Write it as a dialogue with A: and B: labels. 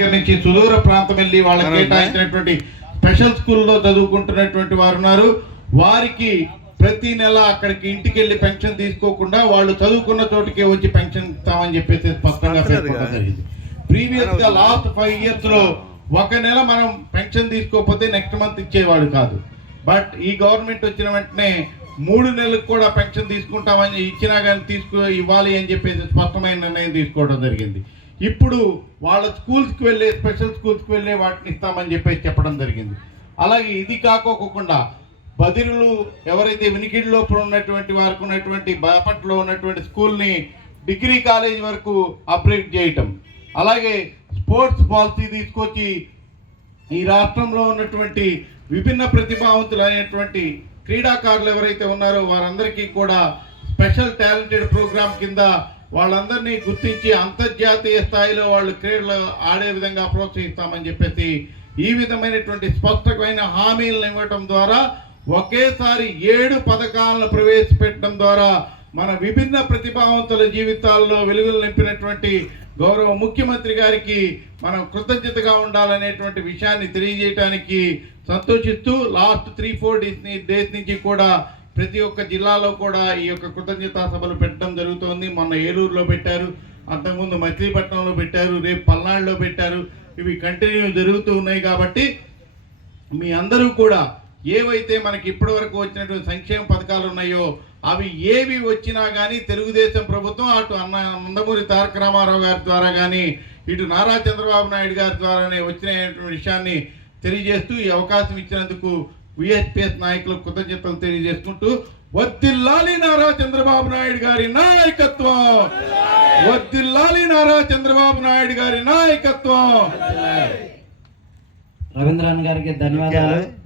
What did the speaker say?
A: దగ్గర నుంచి సుదూర ప్రాంతం వెళ్ళి వాళ్ళకి? కేటాయించినటువంటి స్పెషల్ స్కూల్లో చదువుకుంటున్నటువంటి వారు ఉన్నారు. వారికి ప్రతి నెల అక్కడికి ఇంటికి వెళ్ళి పెన్షన్ తీసుకోకుండా వాళ్ళు చదువుకున్న చోటికే వచ్చి పెన్షన్ ఇస్తామని చెప్పేసి స్పష్టంగా పేర్కొనడం జరిగింది. ప్రీవియస్గా లాస్ట్ ఫైవ్ ఇయర్స్లో ఒక నెల మనం పెన్షన్ తీసుకోకపోతే నెక్స్ట్ మంత్ ఇచ్చేవాడు కాదు. బట్ ఈ గవర్నమెంట్ వచ్చిన వెంటనే మూడు నెలలకు కూడా పెన్షన్ తీసుకుంటామని ఇచ్చినా కానీ తీసుకు ఇవ్వాలి అని చెప్పేసి స్పష్టమైన నిర్ణయం తీసుకోవడం జరిగింది. ఇప్పుడు వాళ్ళ స్కూల్స్కి వెళ్ళే స్పెషల్ స్కూల్స్కి వెళ్ళే వాటిని ఇస్తామని చెప్పేసి చెప్పడం జరిగింది. అలాగే ఇది కాకోకుండా బదిరులు ఎవరైతే వినికిడిలో ఉన్నటువంటి వారికి ఉన్నటువంటి బాపట్లో ఉన్నటువంటి స్కూల్ని డిగ్రీ కాలేజ్ వరకు అప్గ్రేడ్ చేయటం. అలాగే స్పోర్ట్స్ పాలసీ తీసుకొచ్చి ఈ రాష్ట్రంలో ఉన్నటువంటి విభిన్న ప్రతిభావంతులు అనేటువంటి క్రీడాకారులు ఎవరైతే ఉన్నారో వారందరికీ కూడా స్పెషల్ టాలెంటెడ్ ప్రోగ్రామ్ కింద వాళ్ళందరినీ గుర్తించి అంతర్జాతీయ స్థాయిలో వాళ్ళు క్రీడలు ఆడే విధంగా ప్రోత్సహిస్తామని చెప్పేసి ఈ విధమైనటువంటి స్పష్టమైన హామీలను ఇవ్వటం ద్వారా ఒకేసారి ఏడు పథకాలను ప్రవేశపెట్టడం ద్వారా మన విభిన్న ప్రతిభావంతుల జీవితాల్లో వెలుగులు నింపినటువంటి గౌరవ ముఖ్యమంత్రి గారికి మనం కృతజ్ఞతగా ఉండాలనేటువంటి విషయాన్ని తెలియజేయడానికి సంతోషిస్తూ last three four days days నుంచి కూడా ప్రతి ఒక్క జిల్లాలో కూడా ఈ యొక్క కృతజ్ఞతా సభలు పెట్టడం జరుగుతోంది. మొన్న ఏలూరులో పెట్టారు అంతకుముందు మచిలీపట్నంలో పెట్టారు రేపు పల్నాడులో పెట్టారు. ఇవి కంటిన్యూ జరుగుతూ ఉన్నాయి కాబట్టి మీ అందరూ కూడా ఏవైతే మనకి ఇప్పటి వరకు వచ్చినటువంటి సంక్షేమ పథకాలు ఉన్నాయో అవి ఏవి వచ్చినా కానీ తెలుగుదేశం ప్రభుత్వం అటు అన్న నందమూరి తారక రామారావు గారి ద్వారా కానీ ఇటు నారా చంద్రబాబు నాయుడు గారి ద్వారానే వచ్చిన విషయాన్ని తెలియజేస్తూ ఈ అవకాశం ఇచ్చినందుకు విఎస్పిఎస్ నాయకులకు కృతజ్ఞతలు తెలియజేసుకుంటూ వద్దిల్లాలి నారా చంద్రబాబు నాయుడు గారి నాయకత్వం. వద్దిల్లాలి నారా చంద్రబాబు నాయుడు గారి నాయకత్వం.
B: రవీంద్రన్ గారికి ధన్యవాదాలు.